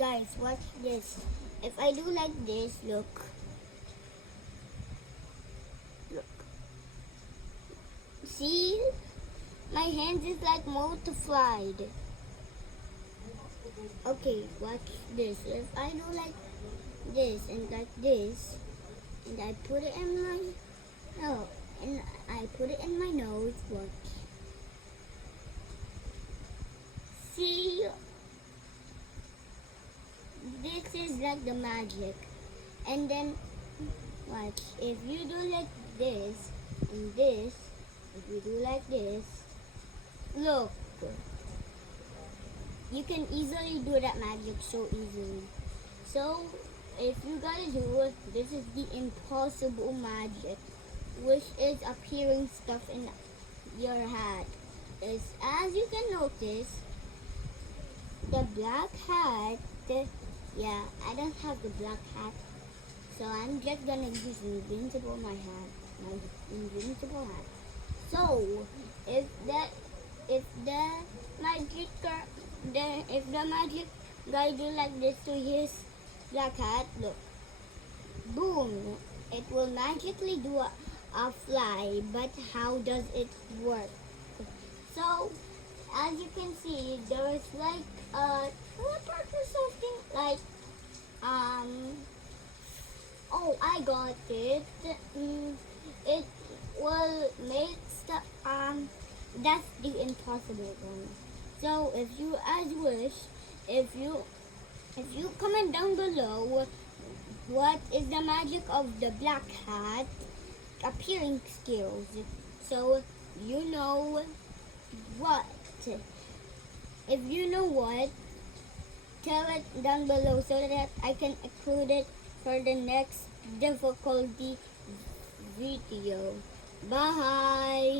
Guys, watch this. If I do like this, look. Look. See? My hands is like multiplied. Okay, watch this. If I do like this and like this, and I put it in my and I put it in my nose, watch. See? This is like the magic. And then watch, if you do like this and this, if you do like this, look, you can easily do that magic so easily. So if you gotta do it, this is the impossible magic, which is appearing stuff in your hat. Is, as you can notice, the black hat. Yeah, I don't have the black hat, so I'm just gonna use invincible my invincible hat. So if the magic guy do like this to his black hat, look, boom, it will magically do a fly. But how does it work? So as you can see, there's like a teleport or something, like oh, I got it. It will make the that's the impossible one. So if you as wish, if you comment down below what is the magic of the black hat appearing skills, so you know what. If you know what, tell it down below so that I can include it for the next difficulty video. Bye!